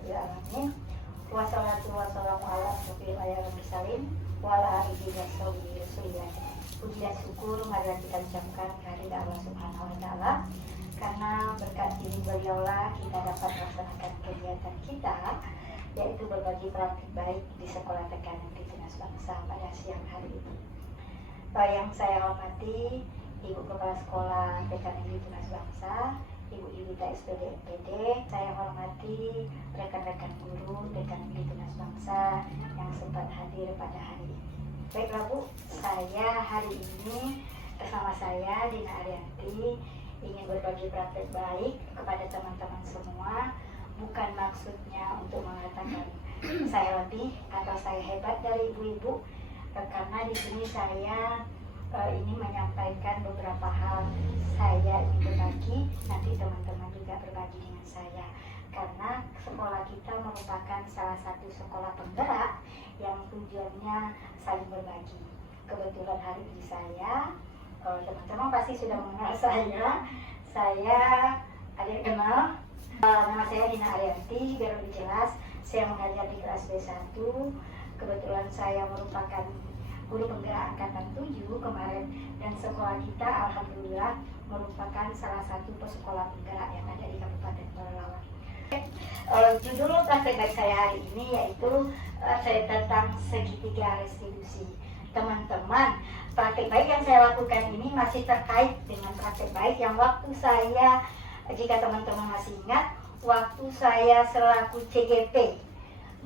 rabbil alamin. Wassalatu wassalamu ala asyrofil mursalin wa ala alihi washabihi. Puji dan syukur marilah kita ucapkan kehadirat Allah Subhanahu wa taala, karena berkat diri beliaulah kita dapat melaksanakan kegiatan kita, yaitu berbagi praktik baik di sekolah tekanan Dinas Bangsa pada siang hari ini. Yang saya hormati Ibu Kepala Sekolah TK Negeri Tunas Bangsa, Ibu Iwita SPD MPD, saya hormati rekan-rekan guru TK Negeri Tunas Bangsa yang sempat hadir pada hari ini. Baiklah Bu, saya hari ini bersama saya Dina Arianti ingin berbagi praktek baik kepada teman-teman semua. Bukan maksudnya untuk mengatakan saya lebih atau saya hebat dari ibu-ibu, karena di sini saya ini menyampaikan beberapa hal. Saya ingin berbagi, nanti teman-teman juga berbagi dengan saya, karena sekolah kita merupakan salah satu sekolah penggerak yang tujuannya saling berbagi. Kebetulan hari ini saya, teman-teman pasti sudah mengenal saya ada yang kenal. Nama saya Dina Arianti, biar lebih jelas, saya mengajar di kelas B1. Kebetulan saya merupakan guru penggerak angkatan 7 kemarin, dan sekolah kita alhamdulillah merupakan salah satu sekolah penggerak yang ada di Kabupaten Pelalawan. Judul praktek baik saya hari ini yaitu saya tentang segitiga restitusi. Teman-teman, praktek baik yang saya lakukan ini masih terkait dengan praktek baik yang waktu saya, jika teman-teman masih ingat, waktu saya selaku CGP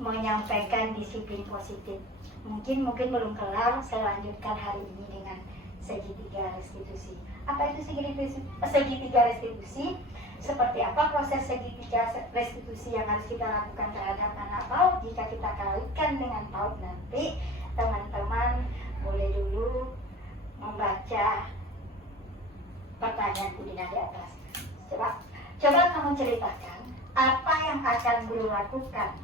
menyampaikan disiplin positif. Mungkin belum kelar, saya lanjutkan hari ini dengan segitiga restitusi. Apa itu segitiga restitusi? Seperti apa proses segitiga restitusi yang harus kita lakukan terhadap anak PAUD? Jika kita kalikan dengan PAUD nanti, teman-teman boleh dulu membaca pertanyaan Budina di atas. Coba kamu ceritakan apa yang akan guru lakukan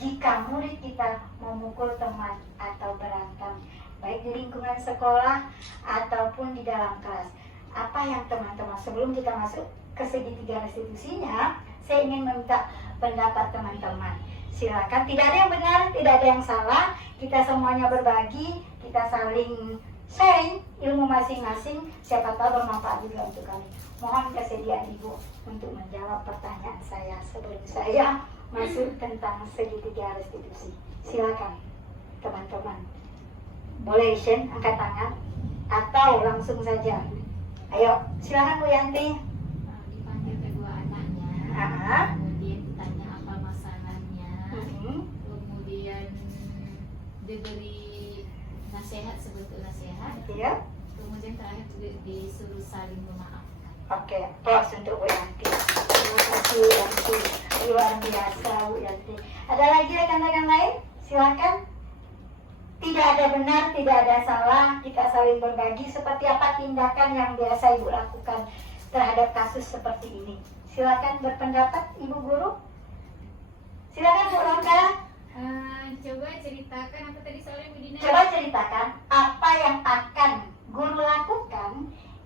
jika murid kita memukul teman atau berantem, baik di lingkungan sekolah ataupun di dalam kelas. Apa yang teman-teman, sebelum kita masuk ke segitiga restitusinya, saya ingin meminta pendapat teman-teman. Silakan, tidak ada yang benar, tidak ada yang salah. Kita semuanya berbagi, kita saling sharing ilmu masing-masing, siapa tahu bermanfaat juga untuk kami. Mohon kesediaan Ibu untuk menjawab pertanyaan saya sebelum saya masuk tentang segitiga restitusi. Silakan teman-teman, boleh izin angkat tangan atau langsung saja. Ayo, silakan Bu Yanti. Dipanggil kedua anaknya, kemudian ditanya apa masalahnya, kemudian diberi nasihat, sebentuk nasihat, ya. Kemudian terakhir juga disuruh saling memaafkan. Oke, plus untuk Bu Yanti. Terima kasih Bu Yanti, luar biasa Bu Yanti. Ada lagi rekan-rekan lain? Silakan. Tidak ada benar, tidak ada salah, kita saling berbagi. Seperti apa tindakan yang biasa Ibu lakukan terhadap kasus seperti ini? Silakan berpendapat Ibu Guru. Silakan Bu Rangga. Coba ceritakan apa tadi soalnya Bu Dina? Coba ceritakan apa yang akan guru lakukan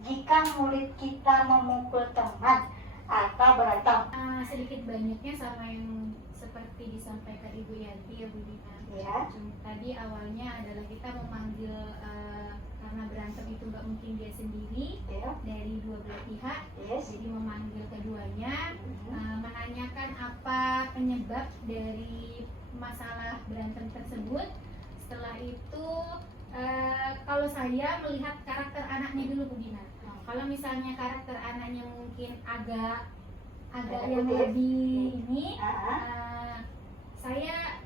jika murid kita memukul teman atau berantem. Sedikit banyaknya sama yang seperti disampaikan Ibu Yanti ya Bu Dina. Ya. Tadi awalnya adalah kita memanggil karena berantem itu nggak mungkin dia sendiri, Ya. dari dua belah pihak. Yes. Jadi memanggil keduanya, menanyakan apa penyebab dari masalah berantem tersebut. Setelah itu kalau saya melihat karakter anaknya dulu Bu Dina. Kalau misalnya karakter anaknya mungkin agak yang lebih ini, saya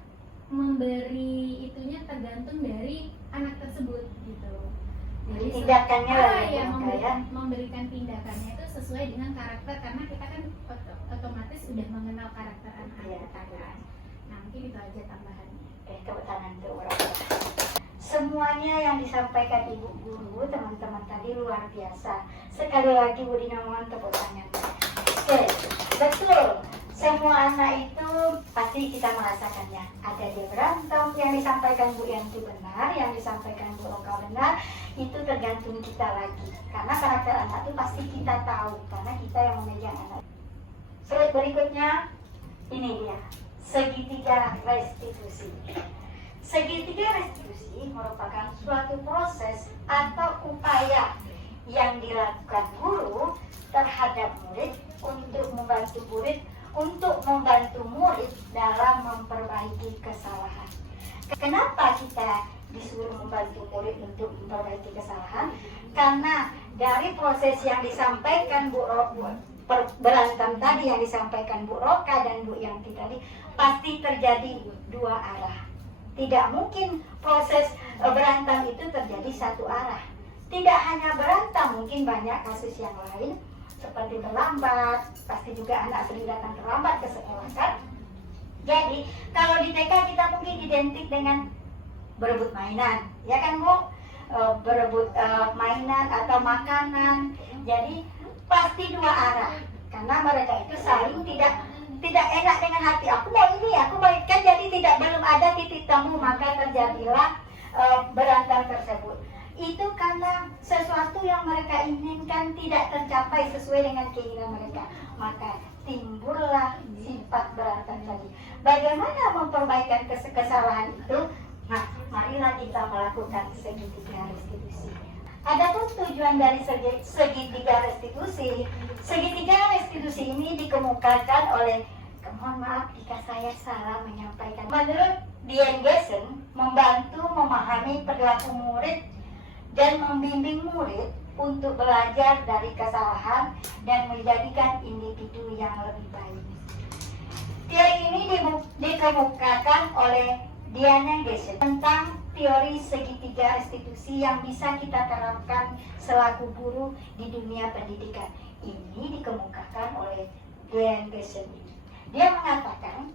memberi itunya tergantung dari anak tersebut gitu. Jadi tindakannya memberikan tindakannya itu sesuai dengan karakter, karena kita kan otomatis udah mengenal karakter anak kita kan. Nah mungkin itu aja tambahannya. Tepuk tangan untuk orang. Semuanya yang disampaikan Ibu Guru, teman-teman tadi luar biasa. Sekali lagi Bu Dina mohon tepuk tangan. Oke, betul. Semua anak itu pasti kita merasakannya. Ada dia berantem, yang disampaikan Bu Yanti benar, yang disampaikan Bu Oka benar, itu tergantung kita lagi. Karena karakter anak itu pasti kita tahu, karena kita yang memegang anak. Slide berikutnya. Ini dia, segitiga restitusi. Segitiga restitusi merupakan suatu proses atau upaya yang dilakukan guru terhadap murid untuk membantu murid dalam memperbaiki kesalahan. Kenapa kita disuruh membantu murid untuk memperbaiki kesalahan? Karena dari proses yang disampaikan berantem tadi yang disampaikan Bu Roka dan Bu Yanti tadi, pasti terjadi dua arah. Tidak mungkin proses berantem itu terjadi satu arah. Tidak hanya berantem, mungkin banyak kasus yang lain seperti terlambat, pasti juga anak sering datang terlambat ke sekolah kan. Jadi kalau di TK kita mungkin identik dengan berebut mainan, ya kan Bu? Berebut mainan atau makanan. Jadi pasti dua arah, karena mereka itu saling tidak enak dengan hati. Aku mau ini, aku mau kan, jadi belum ada titik temu, maka terjadilah berantem tersebut. Itu karena sesuatu yang mereka inginkan tidak tercapai sesuai dengan keinginan mereka, maka timbullah sifat berantem tadi. Bagaimana memperbaikan kesalahan itu? Nah, marilah kita melakukan segitiga restitusi. Adapun tujuan dari segitiga restitusi, segitiga restitusi ini dikemukakan oleh, mohon maaf jika saya salah menyampaikan. Menurut Diane Gesson, membantu memahami perilaku murid dan membimbing murid untuk belajar dari kesalahan dan menjadikan individu yang lebih baik. Teori ini dikemukakan oleh Diane Gesson tentang teori segitiga restitusi yang bisa kita terapkan selaku guru di dunia pendidikan. Ini dikemukakan oleh Diane Gesson. Dia mengatakan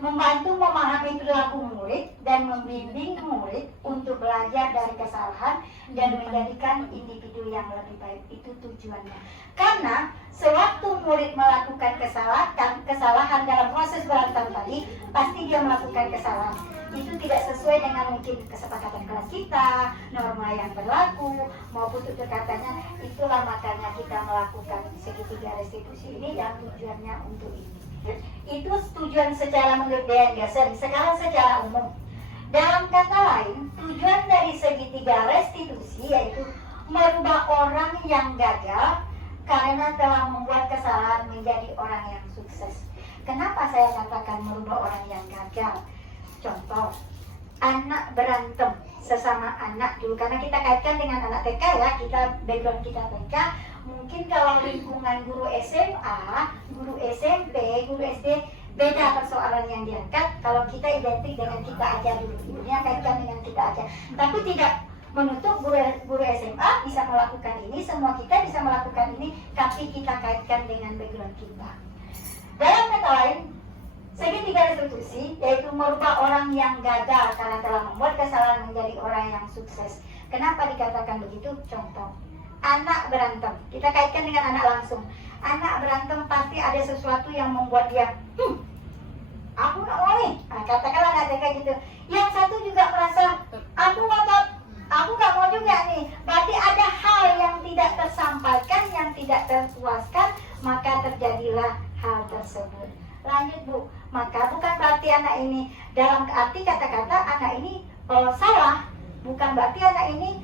membantu memahami perilaku murid dan membimbing murid untuk belajar dari kesalahan dan menjadikan individu yang lebih baik. Itu tujuannya. Karena sewaktu murid melakukan kesalahan dalam proses berantem tadi, pasti dia melakukan kesalahan. Itu tidak sesuai dengan mungkin kesepakatan kelas kita, norma yang berlaku, maupun tutur katanya. Itulah makanya kita melakukan segitiga restitusi ini yang tujuannya untuk ini. Itu tujuan secara menurut Diane Gesson. Sekarang secara umum, dalam kata lain, tujuan dari segitiga restitusi yaitu merubah orang yang gagal karena telah membuat kesalahan menjadi orang yang sukses. Kenapa saya katakan merubah orang yang gagal? Contoh, anak berantem sesama anak dulu, karena kita kaitkan dengan anak TK ya, kita background kita TK. Mungkin kalau lingkungan guru SMA, guru SMP, guru SD, beda persoalan yang diangkat. Kalau kita identik dengan kita aja dulu, ini kaitkan dengan kita aja. Tapi tidak menutup guru SMA bisa melakukan ini, semua kita bisa melakukan ini, tapi kita kaitkan dengan background kita. Dalam kata lain, segitiga restitusi yaitu merubah orang yang gagal karena telah membuat kesalahan menjadi orang yang sukses. Kenapa dikatakan begitu? Contoh, anak berantem, kita kaitkan dengan anak langsung. Anak berantem pasti ada sesuatu yang membuat dia aku nggak mau nih. Nah, katakanlah anak kayak gitu. Yang satu juga merasa aku nggak mau juga nih. Berarti ada hal yang tidak tersampaikan, yang tidak terpuaskan, maka terjadilah hal tersebut. Lanjut Bu, maka bukan berarti anak ini, dalam arti kata-kata anak ini salah, bukan berarti anak ini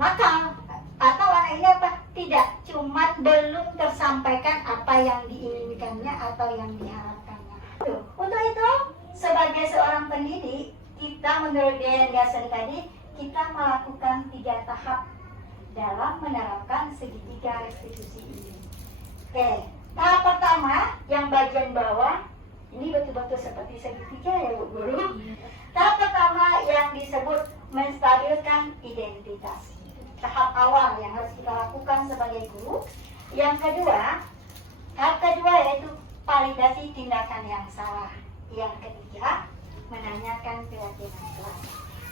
nakal atau anak ini apa, tidak, cuma belum tersampaikan apa yang diinginkannya atau yang diharapkannya. Untuk itu, sebagai seorang pendidik, kita menurut Diane Gesson tadi, kita melakukan 3 tahap dalam menerapkan segitiga restitusi ini. Oke, tahap pertama yang bagian bawah, ini betul-betul seperti segitiga ya Bu Guru. Tahap pertama yang disebut menstabilkan identitas. Tahap awal yang harus kita lakukan sebagai guru. Yang kedua, tahap kedua yaitu validasi tindakan yang salah. Yang ketiga, menanyakan keyakinan kelas.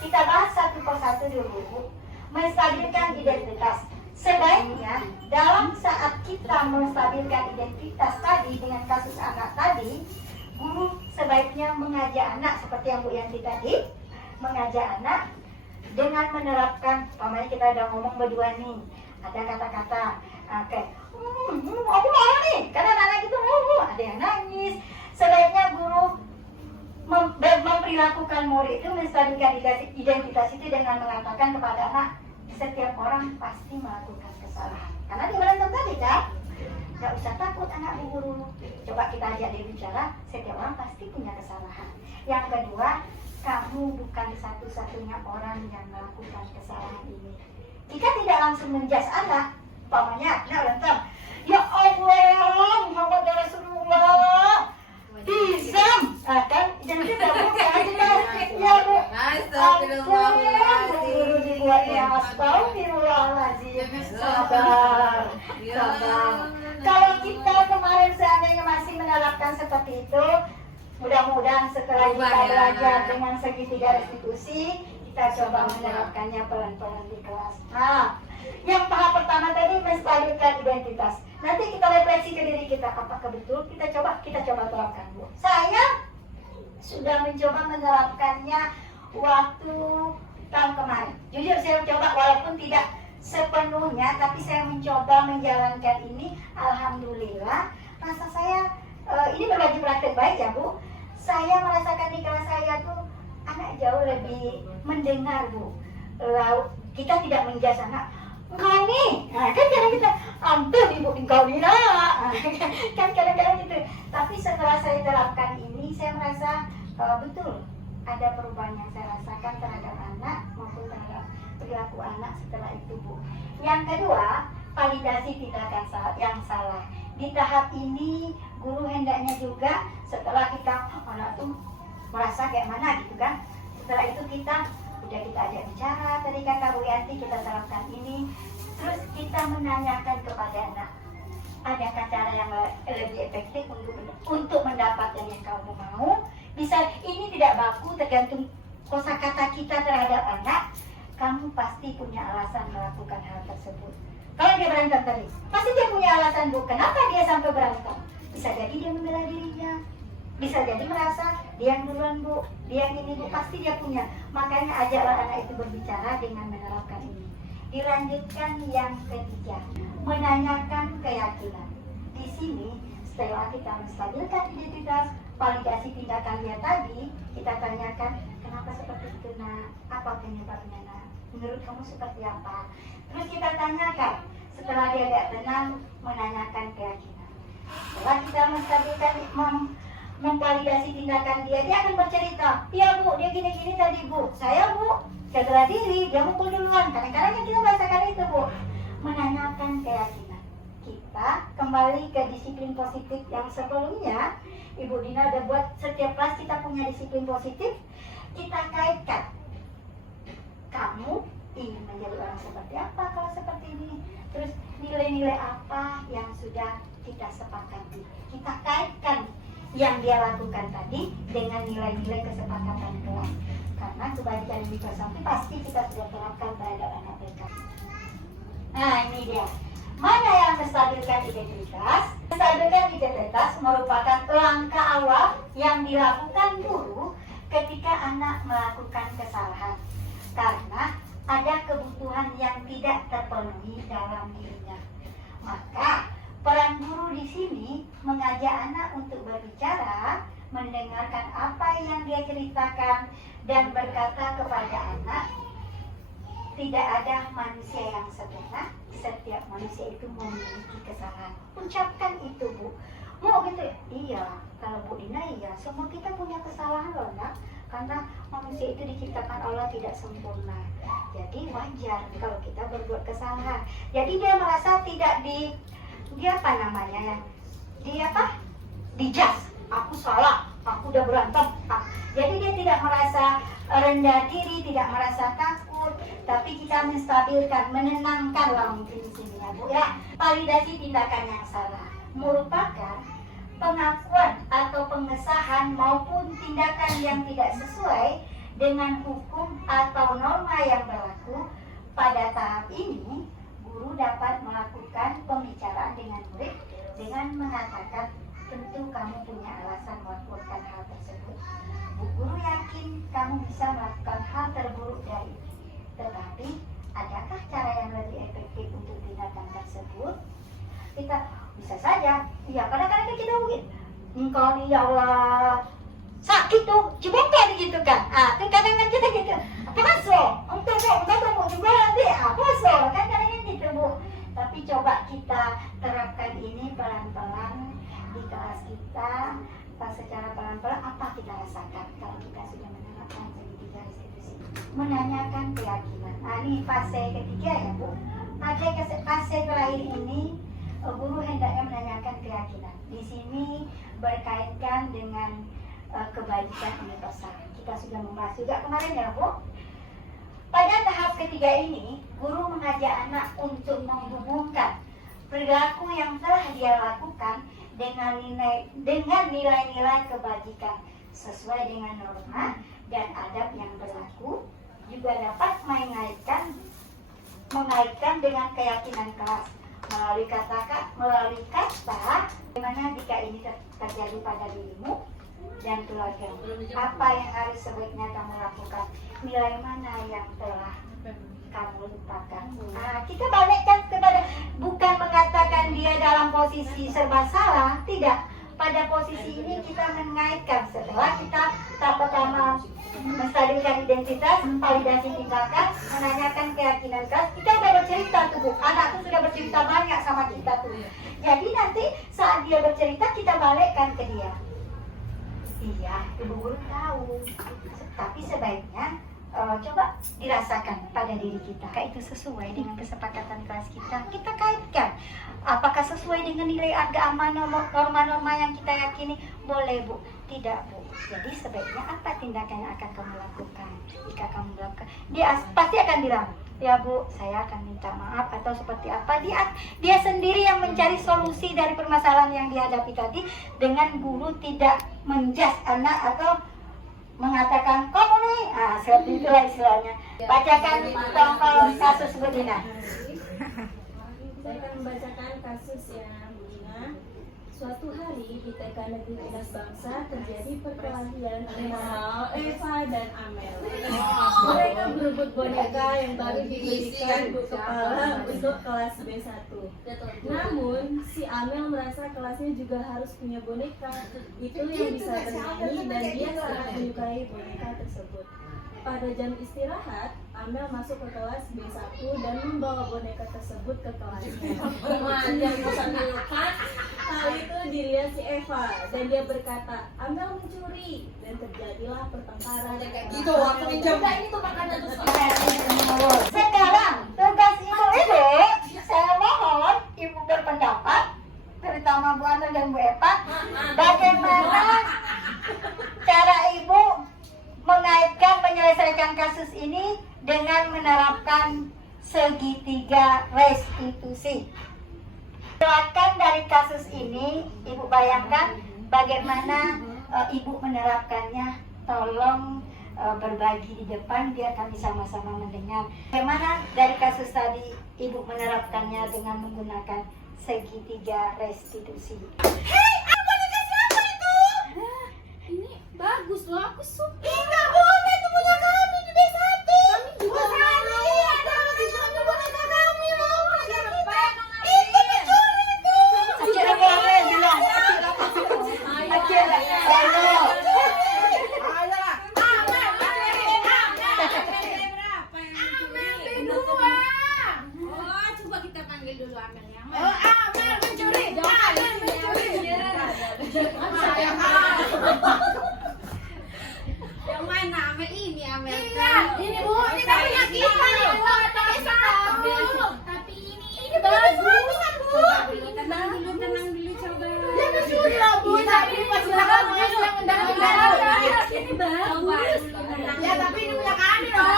Kita bahas satu persatu dulu. Menstabilkan identitas. Sebaiknya dalam saat kita menstabilkan identitas tadi dengan kasus anak tadi, guru sebaiknya mengajak anak seperti yang Bu Yanti tadi, mengajak anak dengan menerapkan, umpamanya kita udah ngomong berdua nih, ada kata-kata kayak aku marah nih karena anak itu ada yang nangis. Sebaiknya guru memperlakukan murid itu, menstabilkan identitas itu dengan mengatakan kepada anak, setiap orang pasti melakukan kesalahan. Karena di berantem tadi kan, nggak usah takut anak bu guru. Coba kita ajak dia bicara, setiap orang pasti punya kesalahan. Yang kedua, kamu bukan satu-satunya orang yang melakukan kesalahan ini. Jika tidak langsung menjas anak, umpamanya anak berantem, ya Allah, Muhammad Rasulullah, Izam, kan? Jangan kita buka aja, ya bu. Astagfirullahaladzim. Guru dibuatnya astagfirullahaladzim. Sabar, sabar. Kalau kita kemarin seandainya masih menerapkan seperti itu, mudah-mudahan setelah kita Ubah ya. belajar dengan segitiga restitusi, kita coba menerapkannya pelan-pelan di kelas. Nah, yang tahap pertama tadi menstabilkan identitas. Nanti kita refleksi ke diri kita, apakah betul kita coba terapkan, Bu. Saya sudah mencoba menerapkannya waktu tahun kemarin. Jujur saya mencoba walaupun tidak sepenuhnya, tapi saya mencoba menjalankan ini. Alhamdulillah, rasa saya ini berbagi praktek baik ya Bu. Saya merasakan di kelas saya tuh anak jauh lebih mendengar Bu. Lalu kita tidak menjas anak. Engkau nih, nah, kan kadang kita ampun ibu engkau nih nak, kan kadang-kadang gitu. Tapi setelah saya terapkan ini, saya merasa betul ada perubahan yang saya rasakan terhadap anak maupun terhadap perilaku anak setelah itu Bu. Yang kedua, validasi tindakan yang salah. Di tahap ini, guru hendaknya juga setelah kita anak tuh merasa kayak mana gitu kan. Setelah itu kita udah kita ajak bicara, tadi kata Bu Yanti kita terapkan ini, terus kita menanyakan kepada anak, adakah cara yang lebih efektif untuk mendapatkan yang kamu mau? Bisa ini tidak baku tergantung kosakata kita terhadap anak. Kamu pasti punya alasan melakukan hal tersebut. Kalau dia berantem tadi, pasti dia punya alasan Bu, kenapa dia sampai berantem? Bisa jadi dia membela dirinya, bisa jadi merasa dia yang duluan Bu, dia yang ini Bu, pasti dia punya. Makanya ajaklah anak itu berbicara dengan menerapkan ini. Dilanjutkan yang ketiga, menanyakan keyakinan. Di sini setelah kita menstabilkan identitas, validasi tindakan dia tadi, kita tanyakan kenapa seperti itu nak, apa penyebabnya nak, menurut kamu seperti apa. Terus kita tanyakan, setelah dia agak tenang, menanyakan keyakinan. Setelah kita menstabilkan, memvalidasi tindakan dia akan bercerita, iya Bu, dia gini-gini tadi Bu, saya Bu, jaga diri, dia mukul duluan. Kadang-kadang kita bahasakan itu Bu, menanyakan keyakinan. Kita kembali ke disiplin positif yang sebelumnya. Ibu Dina udah buat setiap kelas kita punya disiplin positif. Kita kaitkan, kamu ingin menjadi orang seperti apa kalau seperti ini. Terus nilai-nilai apa yang sudah kita sepakati. Kita kaitkan yang dia lakukan tadi dengan nilai-nilai kesepakatan kelas. Karena kebajikan yang dikonsumsi pasti kita sudah terapkan terhadap anak kita. Nah ini dia, mana yang menstabilkan identitas? Menstabilkan identitas merupakan langkah awal yang dilakukan guru ketika anak melakukan kesalahan. Karena ada kebutuhan yang tidak terpenuhi dalam dirinya. Maka peran guru di sini mengajak anak untuk berbicara, mendengarkan apa yang dia ceritakan, dan berkata kepada anak, tidak ada manusia yang sempurna, setiap manusia itu memiliki kesalahan. Ucapkan itu Bu. Mau gitu ya? Iya, kalau Bu Dina iya, semua kita punya kesalahan loh nak. Karena manusia itu diciptakan Allah tidak sempurna. Jadi wajar kalau kita berbuat kesalahan. Jadi dia merasa tidak dia apa namanya ya? Dia apa? Dijudge. Aku salah, aku udah berantem. Jadi dia tidak merasa rendah diri, tidak merasa takut, tapi kita menstabilkan, menenangkan lah mungkin di sini ya Bu ya. Validasi tindakan yang salah merupakan pengakuan atau pengesahan maupun tindakan yang tidak sesuai dengan hukum atau norma yang berlaku. Pada tahap ini, guru dapat melakukan pembicaraan dengan murid dengan mengatakan, tentu kamu punya alasan melakukan hal tersebut. Bu guru yakin kamu bisa melakukan hal terburuk dari ini. Tetapi, adakah cara yang lebih efektif untuk tindakan tersebut? Kita bisa saja, ya kadang-kadang kita mungkin engkau nih ya Allah sakit tuh, coba gitu kan. Tuh kadang-kadang kita gitu, puasa, enggak mau juga nanti, puasa, kan kadang-kadang gitu Bu. Tapi coba kita terapkan ini pelan-pelan di kelas kita, secara pelan-pelan apa kita rasakan kalau kita sudah menerapkan segitiga restitusi. Menanyakan keyakinan. Ini fase ketiga ya Bu. Fase terakhir ini guru hendaknya menanyakan keyakinan. Di sini berkaitan dengan kebajikan universal. Kita sudah membahas juga kemarin ya Bu. Pada tahap ketiga ini, guru mengajak anak untuk menghubungkan perilaku yang telah dia lakukan dengan nilai-nilai kebajikan sesuai dengan norma dan adab yang berlaku, juga dapat mengaitkan dengan keyakinan kelas melalui kata, bagaimana jika ini terjadi pada dirimu dan keluarga, apa yang harus sebaiknya kamu lakukan, nilai mana yang telah kamu lupakan. Kita balikkan kepada, bukan mengatakan dia dalam posisi serba salah, tidak. Pada posisi ini kita mengaitkan setelah kita tahap pertama menstabilkan identitas, validasi tindakan, menanyakan keyakinan kelas. Kita sudah bercerita tuh Bu, anak tuh sudah bercerita banyak sama kita tuh. Jadi nanti saat dia bercerita kita balikkan ke dia. Iya, ibu guru tahu, tapi sebaiknya coba dirasakan pada diri kita. Itu sesuai dengan kesepakatan kelas kita. Kita kaitkan, apakah sesuai dengan nilai agama, norma-norma yang kita yakini? Boleh Bu, tidak Bu. Jadi sebaiknya apa tindakan yang akan kamu lakukan? Jika kamu melakukan, dia pasti akan bilang, ya Bu, saya akan minta maaf atau seperti apa. Dia sendiri yang mencari solusi dari permasalahan yang dihadapi tadi, dengan guru tidak menjudge anak atau mengatakan kamu nih, seperti itulah istilahnya. Bacakan kalau kasus Budina. Saya akan membacakan kasus yang begini. Suatu hari di TK Negeri Tunas Bangsa terjadi perkelahian antara Eva dan Amel. Mereka berebut boneka yang baru diberikan Bu Kepala untuk kelas B1. Namun si Amel merasa kelasnya juga harus punya boneka. Itu yang bisa bernyanyi dan dia sangat menyukai boneka tersebut. Pada jam istirahat, Amel masuk ke kelas B1 dan membawa boneka tersebut ke kelasnya. Hal itu dilihat si Eva dan dia berkata, Amel mencuri, dan terjadilah pertengkaran. Gitu, aku pinjam. Ini tuh makanan Sekarang tugas ibu ini, saya mohon ibu berpendapat, terutama Bu Ana dan Bu Eva, bagaimana cara ibu mengaitkan menyelesaikan kasus ini dengan menerapkan segitiga restitusi. Silakan dari kasus ini ibu bayangkan bagaimana ibu menerapkannya. Tolong berbagi di depan biar kami sama-sama mendengar bagaimana dari kasus tadi ibu menerapkannya dengan menggunakan segitiga restitusi. Hei, apa siapa itu? Ini bagus loh, aku suka. Enggak boleh, itu punya kami di B1. Kami juga sama. Ada di sana boneka kami loh. Itu dicuri itu. Acil apa bilang? Acil, ayo. Coba kita panggil dulu Amel ya. Amel mencuri. Amel mencuri. Yang mana Amel ini Amel? Iya, ini Bu, ini kan punya kita nih Bu, pakai sapu. Tapi ini bagus kan Bu. Tenang dulu coba. Dia mencuri loh Bu, tapi pas silakan yang undang-undang. Ini bagus. Ya tapi ini punya kami loh.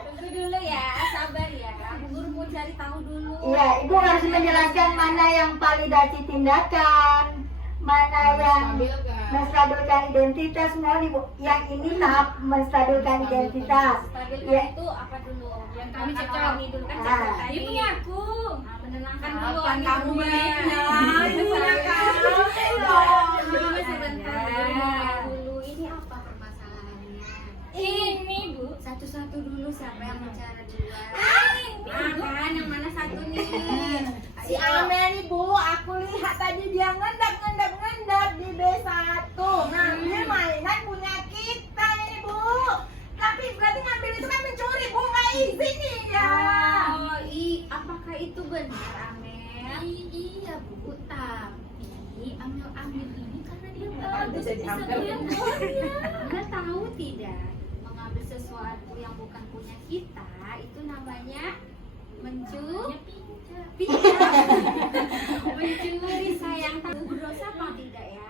Tunggu dulu ya, sabar ya. Guru mau cari tahu dulu. Iya, ibu harus menjelaskan mana yang validasi tindakan, mana yang menstabilkan identitas. Mohon ibu, yang ini tahap menstabilkan identitas. Stabilkan Ya. itu apa dulu? Yang kami Cek alami dulu kan Ah. cek tadi. Ini punya aku. Menenangkan dulu. Kapan kamu belinya? Ini punya kamu. Dulu sebentar. Ya. Dulu ini apa permasalahannya? Ini Bu. Satu satu-satu dulu siapa yang bicara duluan. Kan yang mana satu nih? Si Amel nih Bu, aku lihat tadi dia ngendap di B1. Nah, ini mainan punya kita ini Bu. Tapi berarti ngambil itu kan mencuri Bu, nggak izin nih ya. Oh, apakah itu benar, Amel? Iya Bu, tapi Amel ini karena dia Aduh, bagus jadi bisa Amel. lihat warnanya. Anda tahu tidak, mengambil sesuatu yang bukan punya kita itu namanya Namanya pinjam. mencuri sayang. Tahu berdosa apa tidak ya?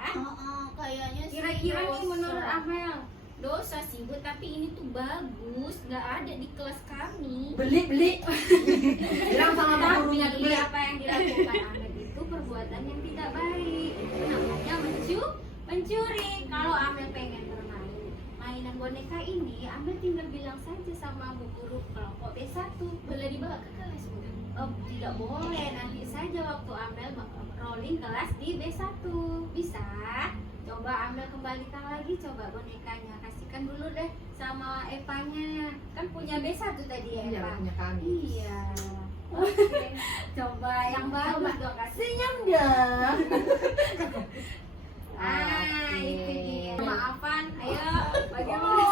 Kayaknya sih Kira-kira nih dosa. menurut Amel. Dosa sih Bu, tapi ini tuh bagus, nggak ada di kelas kami. Beli. Bilang sama Pak gurunya Tapi beli. apa yang dilakukan Amel itu perbuatan yang tidak baik. Itu namanya mencuri. Kalau Amel pengen bermain mainan boneka ini, Amel tinggal bilang saja sama bu guru kelompok B1. Boleh dibawa ke kelas Bu? Tidak boleh, nanti saja waktu Amel rolling kelas di B1. Bisa? Coba Amel kembalikan lagi, coba bonekanya. Kasihkan dulu deh sama Evanya. Kan punya B1 tadi ya, Iya, Eva? punya kami. Iya. Oke. Coba yang bagus dong, kasih. Senyum dong. Itu dia. Oke. Maafan, ayo. Bagaimana?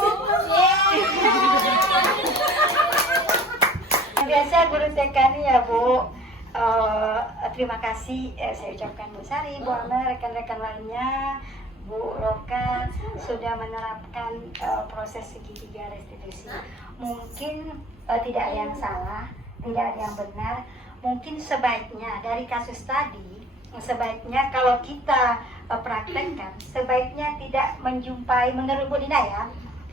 Biasa guru TK nih ya Bu. Terima kasih saya ucapkan Bu Sari, Bu Amel, rekan-rekan lainnya, Bu Roka sudah menerapkan proses segitiga restitusi. Mungkin tidak ada yang salah, tidak ada yang benar. Mungkin sebaiknya dari kasus tadi, sebaiknya kalau kita praktekkan, sebaiknya tidak menjumpai, menurut Bu Dina ya,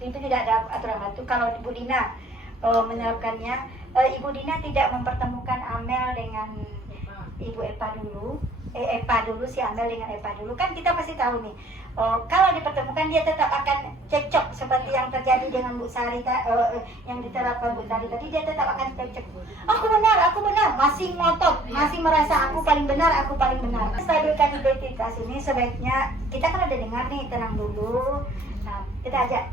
itu tidak ada aturan itu. Kalau Bu Dina menerapkannya, Ibu Dina tidak mempertemukan Amel dengan Ibu Epa dulu, Epa dulu, si Amel dengan Epa dulu. Kan kita pasti tahu nih, kalau dipertemukan dia tetap akan cekcok seperti yang terjadi dengan Bu Sari, yang diterapkan Bu Sari tadi, dia tetap akan cekcok. Aku benar, masih ngotot, masih merasa aku paling benar. Stabilkan identitas ini sebaiknya, kita kan udah dengar nih, tenang dulu. Nah, kita ajak,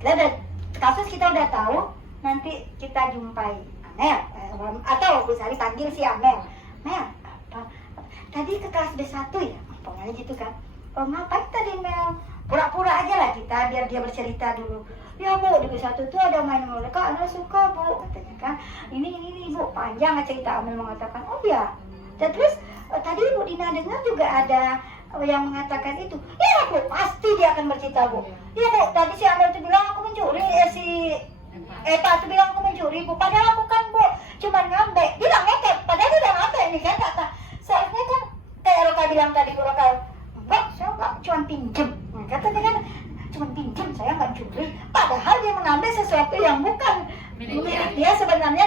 kita udah, kasus kita udah tahu, nanti kita jumpai Amel, atau Bu Sari panggil si Amel. Mel, tadi ke kelas B1 ya? Pokoknya gitu kan. Ngapain tadi Mel? Pura-pura aja lah kita, biar dia bercerita dulu. Ya Bu, di B1 tuh ada main boneka, Amel suka Bu, katanya kan. Ini Bu, panjang cerita. Amel mengatakan, oh ya. Dan terus tadi Bu Dina dengar juga ada yang mengatakan itu. Iya Bu, pasti dia akan bercerita Bu. Iya Bu, tadi si Amel tuh bilang aku mencuri, si Eta tuh bilang aku mencuri Bu, padahal aku kan Bu cuma ngambek. Bilang ngekep, padahal dia udah ngambek nih kan, kata. Seharusnya kan kayak Roka bilang tadi, Bu Roka, enggak, saya enggak, cuma pinjem. Kata dia kan, cuma pinjem, saya enggak curi. Padahal dia mengambil sesuatu yang bukan milik dia, sebenarnya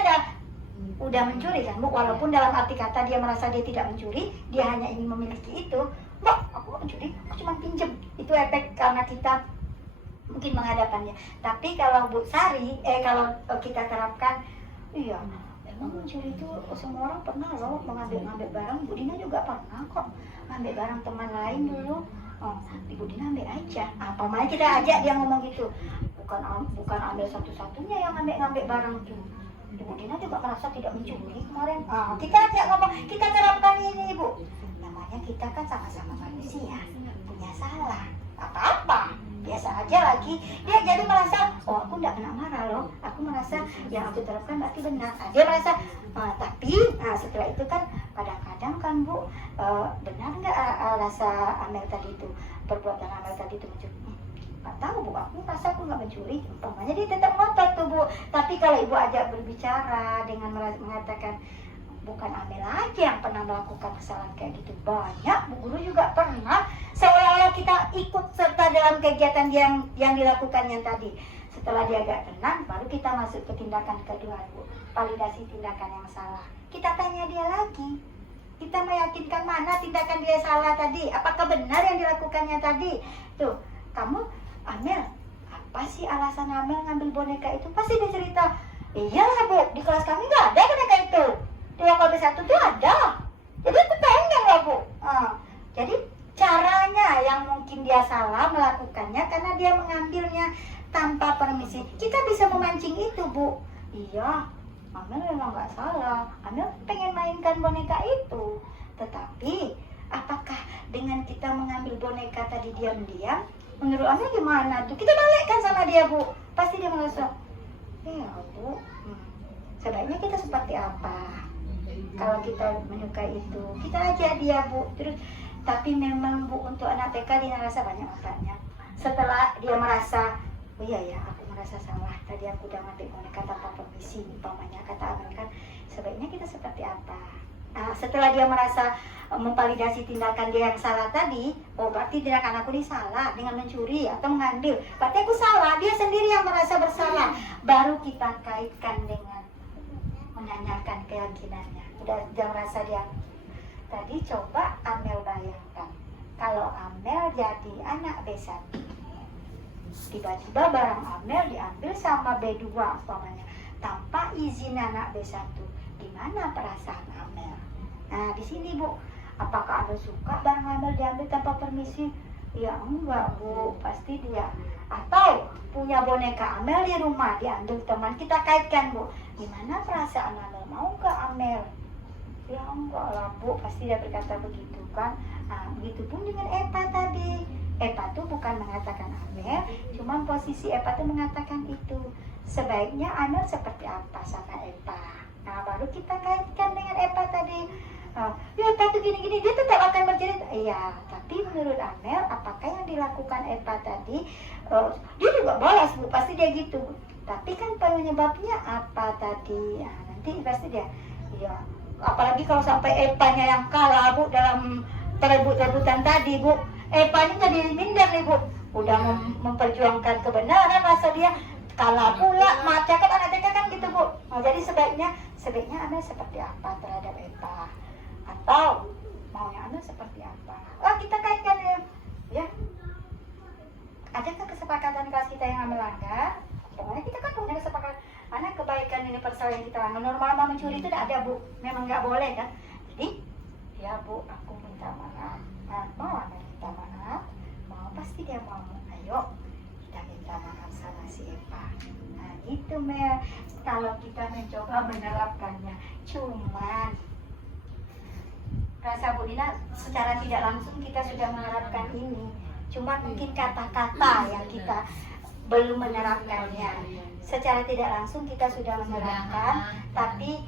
udah mencuri kan Bu. Walaupun dalam arti kata dia merasa dia tidak mencuri, dia hanya ingin memiliki itu. Enggak, aku enggak mencuri, aku cuma pinjem. Itu efek karena kita mungkin menghadapannya. Tapi kalau Bu Sari, kalau kita terapkan, iya, emang mencuri itu semua orang pernah loh, mengambil barang. Bu Dina juga pernah kok ngambil barang teman lain dulu. Ibu Dina ambil aja. Apa makanya kita ajak dia ngomong gitu. Bukan ambil satu-satunya yang ngambil barang itu. Ibu Dina juga merasa tidak mencuri kemarin. Kita ajak ngomong, kita terapkan ini Ibu. Namanya kita kan sama-sama manusia, punya salah. Apa-apa, biasa aja lagi. Dia jadi merasa, oh aku enggak kena marah loh, aku merasa yang aku terapkan berarti benar. Dia merasa, tapi setelah itu kan kadang-kadang kan Bu, benar nggak rasa Amel tadi itu, perbuatan Amel tadi itu mencuri? Nggak tahu Bu, aku merasa aku nggak mencuri. Umpamanya dia tetap ngotot tuh Bu. Tapi kalau Ibu ajak berbicara dengan mengatakan, bukan Amel aja yang pernah melakukan kesalahan kayak gitu, banyak Bu guru juga pernah, seolah-olah kita ikut serta dalam kegiatan yang dilakukan yang tadi. Setelah dia agak tenang, baru kita masuk ke tindakan kedua Bu, validasi tindakan yang salah. Kita tanya dia lagi, kita meyakinkan mana tindakan dia salah tadi, apakah benar yang dilakukannya tadi. Tuh, kamu Amel, apa sih alasan Amel ngambil boneka itu? Pasti dia cerita, iyalah Bu, di kelas kami nggak ada boneka itu, di lokal B1 tuh ada, jadi aku pengen lah Bu. Jadi caranya yang mungkin dia salah melakukannya karena dia mengambilnya tanpa permisi. Kita bisa memancing itu, Bu. Iya, Amel memang nggak salah. Amel pengen mainkan boneka itu. Tetapi, apakah dengan kita mengambil boneka tadi diam-diam, menurut Amel gimana tuh? Kita balikkan sama dia, Bu. Pasti dia merasa, ya Bu, sebaiknya kita seperti apa? Kalau kita menyukai itu, kita ajak dia, Bu. Terus, tapi memang, Bu, untuk anak TK dia merasa banyak manfaatnya. Setelah dia merasa, oh iya ya, aku merasa salah. Tadi aku udah ngambil boneka tanpa permisi, umpamanya kata Amel kan, sebaiknya kita seperti apa? Nah, setelah dia merasa memvalidasi tindakan dia yang salah tadi, oh berarti tindakan aku ini salah dengan mencuri atau mengambil. Berarti aku salah, dia sendiri yang merasa bersalah. Baru kita kaitkan dengan menanyakan keyakinannya. Udah dia merasa dia. Tadi coba Amel bayangkan, kalau Amel jadi anak B1, tiba-tiba barang Amel diambil sama B2 umpamanya, tanpa izin anak B1, gimana perasaan Amel? Nah di sini, Bu, apakah Amel suka barang Amel diambil tanpa permisi? Ya enggak, Bu, pasti dia. Atau punya boneka Amel di rumah diambil teman, kita kaitkan, Bu, gimana perasaan Amel? Mau nggak Amel? Ya enggak lah, Bu, pasti dia berkata begitu kan. Nah begitupun dengan Epa tadi. Epa tuh bukan mengatakan Amel, cuman posisi Epa tuh mengatakan itu. Sebaiknya Amel seperti apa sama Epa? Nah baru kita kaitkan dengan Epa tadi. Ya Epa tuh gini-gini, dia tetap akan bercerita. Iya, tapi menurut Amel, apakah yang dilakukan Epa tadi, dia juga balas, Bu, pasti dia gitu. Tapi kan penyebabnya apa tadi? Nah, nanti pasti dia, iya. Apalagi kalau sampai Epanya yang kalah, Bu, dalam rebut-rebutan tadi, Bu. Epanya jadi minder nih, Bu. Udah memperjuangkan kebenaran, masa dia kalah pula. Maka kan anak TK kan gitu, Bu. Nah, jadi sebaiknya Amel seperti apa terhadap Epa? Atau maunya Amel seperti apa? Oh, kita kaitkan ya. Adakah kesepakatan kelas kita yang Amel langgar? Pokoknya kita kan punya kesepakatan. Mana kebaikan universal yang kita langgar? Norma mencuri itu tidak ada, Bu. Memang nggak boleh kan? Jadi, ya Bu, aku minta maaf. Mau Amel minta maaf? Mau, pasti dia mau. Ayo, kita minta maaf sama si Epa. Nah, itu Mel. Kalau kita mencoba menerapkannya, cuman rasa Bu Dina secara tidak langsung kita sudah menerapkan ini. Cuma mungkin kata-kata yang kita belum menerapkannya. Secara tidak langsung kita sudah menerapkan, tapi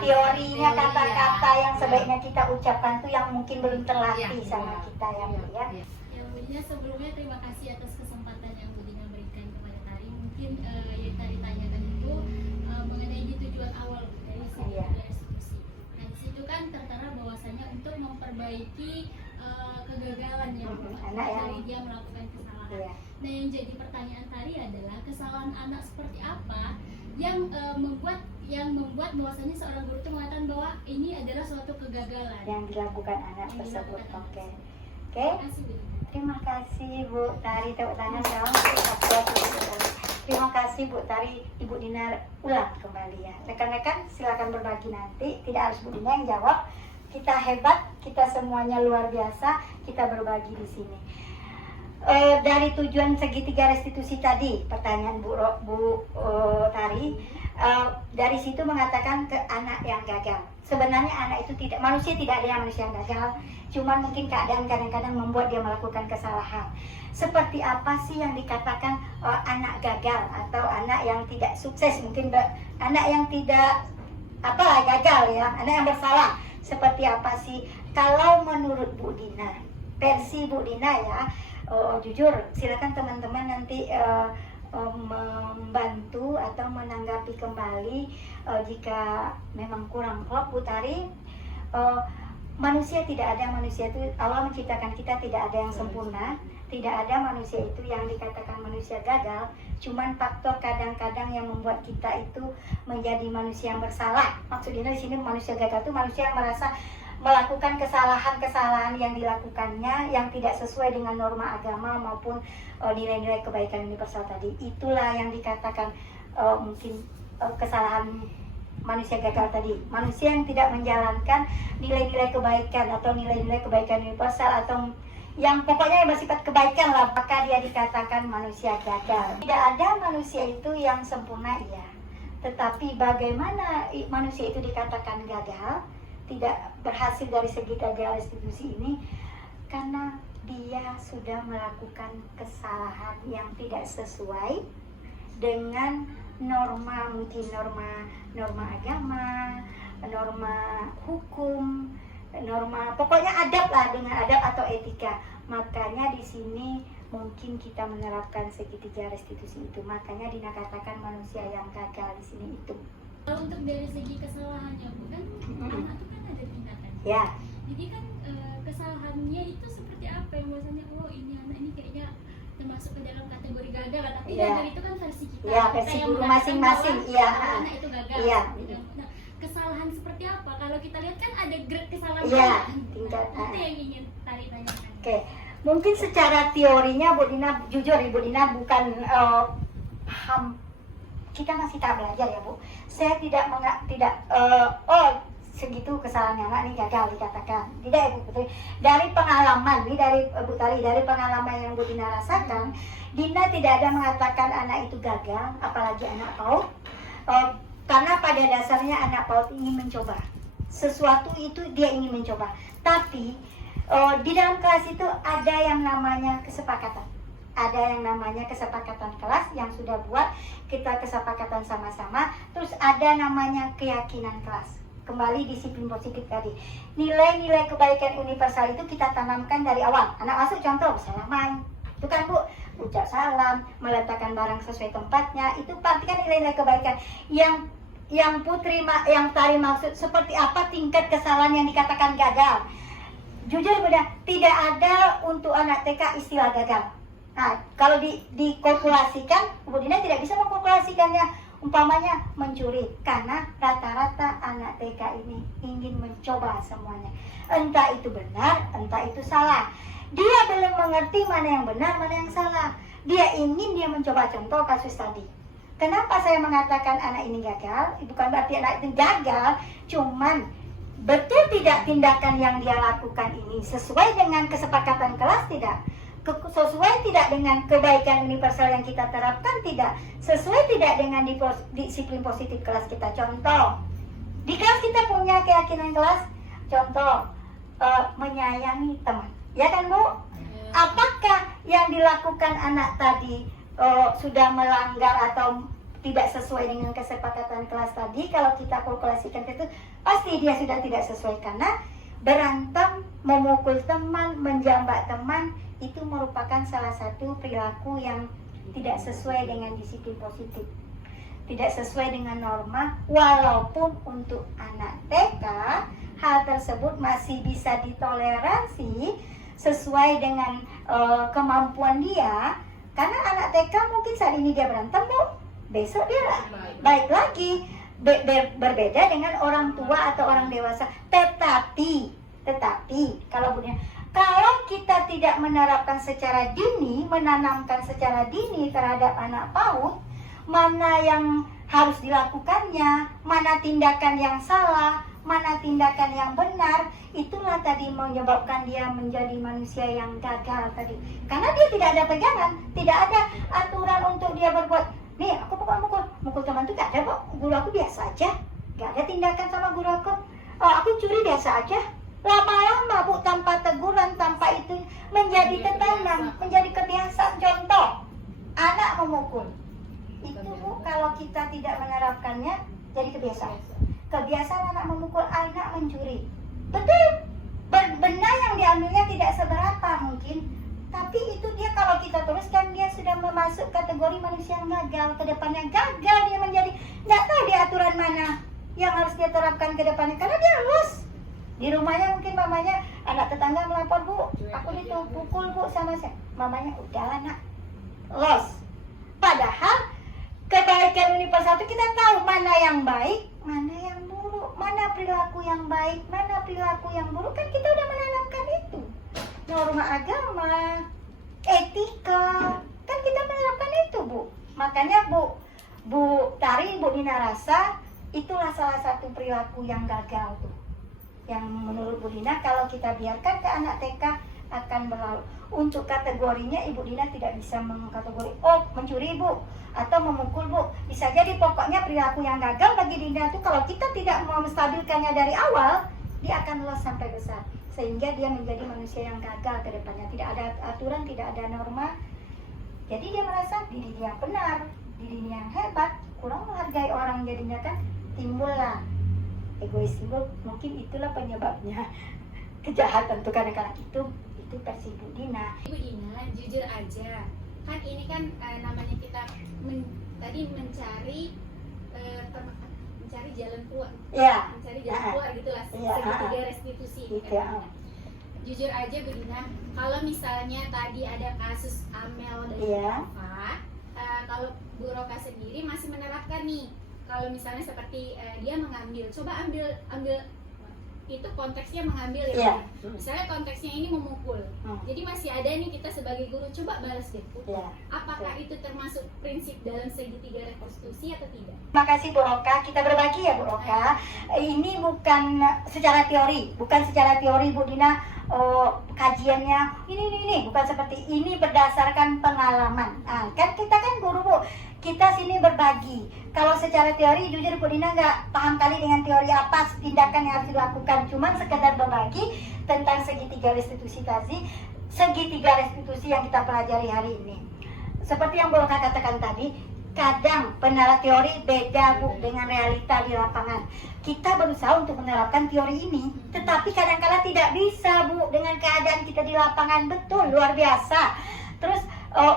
teorinya kata-kata yang sebaiknya kita ucapkan tuh yang mungkin belum terlatih sama kita ya Bu ya. Ya Bu Dina, sebelumnya terima kasih atas kesempatan yang Bu Dina berikan kepada Tari. Mungkin yang Tari tanyakan itu mengenai tujuan awal dari Iya. eksekusi. Nah di situ kan tertera bahwasanya untuk memperbaiki kegagalan yang anak yang dari dia melakukan kesalahan. Iya. Nah yang jadi pertanyaan Tari adalah kesalahan anak seperti apa yang membuat bahwasanya seorang guru itu mengatakan bahwa ini adalah suatu kegagalan. Yang dilakukan anak tersebut. Oke. Terima kasih Bu Dina. Terima kasih Bu Tari, tepuk tangan dong. Terima kasih Bu Tari, Ibu Dina ulang kembali ya. Rekan-rekan silakan berbagi nanti, tidak harus Bu Dina yang jawab. Kita hebat, kita semuanya luar biasa, kita berbagi di sini. Dari tujuan segitiga restitusi tadi, pertanyaan Bu Tari, dari situ mengatakan ke anak yang gagal. Sebenarnya anak itu tidak, manusia tidak ada yang manusia yang gagal, cuman mungkin keadaan kadang-kadang membuat dia melakukan kesalahan. Seperti apa sih yang dikatakan anak gagal atau anak yang tidak sukses, mungkin anak yang tidak gagal ya, anak yang bersalah. Seperti apa sih? Kalau menurut Bu Dina, versi Bu Dina ya, jujur silakan teman-teman nanti membantu atau menanggapi kembali jika memang kurang klop Bu Tari. Manusia tidak ada, manusia itu Allah menciptakan kita tidak ada yang sempurna, tidak ada manusia itu yang dikatakan manusia gagal. Cuman faktor kadang-kadang yang membuat kita itu menjadi manusia yang bersalah. Maksudnya di sini manusia gagal itu manusia yang merasa melakukan kesalahan-kesalahan yang dilakukannya yang tidak sesuai dengan norma agama maupun nilai-nilai kebaikan universal tadi. Itulah yang dikatakan mungkin kesalahan manusia gagal tadi. Manusia yang tidak menjalankan nilai-nilai kebaikan atau nilai-nilai kebaikan universal atau yang pokoknya yang bersifat kebaikan lah, maka dia dikatakan manusia gagal. Tidak ada manusia itu yang sempurna, iya. Tetapi bagaimana manusia itu dikatakan gagal, tidak berhasil dari segi gagal restitusi ini, karena dia sudah melakukan kesalahan yang tidak sesuai dengan norma, mungkin norma agama, norma hukum, norma pokoknya adab lah, dengan adab atau etika. Makanya di sini mungkin kita menerapkan segitiga restitusi itu, makanya dikatakan manusia yang gagal di sini itu. Kalau untuk dari segi kesalahannya Bu, kan anak itu kan ada tindakan. Ya. Jadi kan kesalahannya itu seperti apa yang biasanya, oh ini anak ini kayaknya termasuk ke dalam kategori gagal, tapi gagal itu kan versi kita. Ya, versi guru masing-masing. Iya. Anak itu gagal. Iya. Nah, kesalahan seperti apa? Kalau kita lihat kan ada grade kesalahan. Iya, tingkat. Itu yang ingin tadi tanyakan. Oke. Mungkin secara teorinya Bu Dina, jujur Ibu Dina bukan kita masih tak belajar ya Bu. Saya tidak segitu kesalahan anak ini gagal dikatakan. Tidak ya Bu Putri. Dari pengalaman nih, dari Bu Tari, dari pengalaman yang Bu Dina rasakan, Dina tidak ada mengatakan anak itu gagal, apalagi anak PAUD. Karena pada dasarnya anak PAUD ingin mencoba sesuatu, itu dia ingin mencoba. Tapi di dalam kelas itu ada yang namanya kesepakatan. Ada yang namanya kesepakatan kelas yang sudah buat kita kesepakatan sama-sama. Terus ada namanya keyakinan kelas. Kembali disiplin positif tadi. Nilai-nilai kebaikan universal itu kita tanamkan dari awal. Anak masuk contoh salaman. Itu kan Bu, ucap salam, meletakkan barang sesuai tempatnya. Itu pasti kan nilai-nilai kebaikan. Yang Putri, yang Tari maksud seperti apa tingkat kesalahan yang dikatakan gagal. Jujur Bunda, tidak ada untuk anak TK istilah gagal. Nah, kalau dikalkulasikan, Bu Dina tidak bisa mengkalkulasikannya. Umpamanya mencuri, karena rata-rata anak TK ini ingin mencoba semuanya. Entah itu benar, entah itu salah. Dia belum mengerti mana yang benar, mana yang salah. Dia ingin dia mencoba. Contoh kasus tadi. Kenapa saya mengatakan anak ini gagal? Bukan berarti anak itu gagal, cuman betul tidak tindakan yang dia lakukan ini sesuai dengan kesepakatan kelas? Tidak. Sesuai tidak dengan kebaikan universal yang kita terapkan? Tidak. Sesuai tidak dengan disiplin positif kelas kita? Contoh, di kelas kita punya keyakinan kelas, contoh menyayangi teman, ya kan Bu? Apakah yang dilakukan anak tadi sudah melanggar atau tidak sesuai dengan kesepakatan kelas tadi? Kalau kita kalkulasikan itu, pasti dia sudah tidak sesuai, karena berantem, memukul teman, menjambak teman, itu merupakan salah satu perilaku yang tidak sesuai dengan disiplin positif, tidak sesuai dengan norma. Walaupun untuk anak TK hal tersebut masih bisa ditoleransi sesuai dengan kemampuan dia, karena anak TK mungkin saat ini dia berantem Bu, besok dia baik lagi. Berbeda dengan orang tua atau orang dewasa. Tetapi kalau kita tidak menerapkan secara dini, menanamkan secara dini terhadap anak PAUD, mana yang harus dilakukannya, mana tindakan yang salah, mana tindakan yang benar, itulah tadi menyebabkan dia menjadi manusia yang gagal tadi. Karena dia tidak ada pegangan, tidak ada aturan untuk dia berbuat. Nih, aku mukul teman itu gak ada kok. Guru aku biasa aja, gak ada tindakan sama guru aku. Aku curi biasa aja. Lama-lama Bu, tanpa teguran, tanpa itu menjadi ketanam, menjadi kebiasaan. Contoh, anak memukul. Itu Bu, kalau kita tidak menerapkannya, jadi kebiasaan. Kebiasaan anak memukul, anak mencuri. Betul, benar yang diambilnya tidak seberapa mungkin. Tapi itu dia kalau kita teruskan, dia sudah masuk kategori manusia yang gagal. Kedepannya gagal, dia menjadi nggak tahu dia aturan mana yang harus dia terapkan ke depannya, karena dia los. Di rumahnya mungkin mamanya, anak tetangga melapor, Bu, aku dipukul Bu sama saya. Mamanya, udahlah nak, los. Padahal kebaikan universal itu kita tahu mana yang baik, mana yang buruk, mana perilaku yang baik, mana perilaku yang buruk, kan kita udah menanamkan itu. Norma agama, etika, kan kita menerapkan itu Bu. Makanya Bu Tari, Bu Dina rasa itulah salah satu perilaku yang gagal tuh. Yang menurut Bu Dina kalau kita biarkan ke anak TK, akan berlalu. Untuk kategorinya Ibu Dina tidak bisa mengkategori, oh mencuri Bu, atau memukul Bu. Bisa jadi pokoknya perilaku yang gagal bagi Dina itu kalau kita tidak mau menstabilkannya dari awal, dia akan lolos sampai besar. Sehingga dia menjadi manusia yang gagal ke depannya. Tidak ada aturan, tidak ada norma. Jadi dia merasa dirinya yang benar, dirinya yang hebat, kurang menghargai orang, jadinya kan timbullah egois. Mungkin itulah penyebabnya kejahatan tuh kadang-kadang itu versi Ibu Dina. Ibu Dina, jujur aja, kan ini kan namanya kita tadi mencari jalan keluar, Iya. mencari jalan keluar gitulah, Iya, segitiga restitusi. Gitu, kan. Jujur aja Bu Dina, kalau misalnya tadi ada kasus Amel dan Iya. Roka, kalau Bu Roka sendiri masih menerapkan nih, kalau misalnya seperti dia mengambil, coba ambil itu konteksnya mengambil ya, Iya. Bu. Misalnya konteksnya ini memukul, jadi masih ada nih kita sebagai guru, coba balas deh Bu. Iya. Apakah itu termasuk prinsip dalam segitiga rekonstruksi atau tidak? Terima kasih Bu Roka, kita berbagi ya Bu Roka. Ini bukan secara teori, Bu Dina. Kajiannya ini bukan seperti ini, berdasarkan pengalaman. Kan kita kan guru Bu, kita sini berbagi. Kalau secara teori jujur Bu Dina nggak paham kali dengan teori apa tindakan yang harus dilakukan. Cuman sekedar berbagi tentang segitiga restitusi yang kita pelajari hari ini. Seperti yang Bu Roka katakan tadi, kadang penerapan teori beda Bu dengan realita di lapangan. Kita berusaha untuk menerapkan teori ini, tetapi kadang-kala tidak bisa Bu dengan keadaan kita di lapangan. Betul, luar biasa. Terus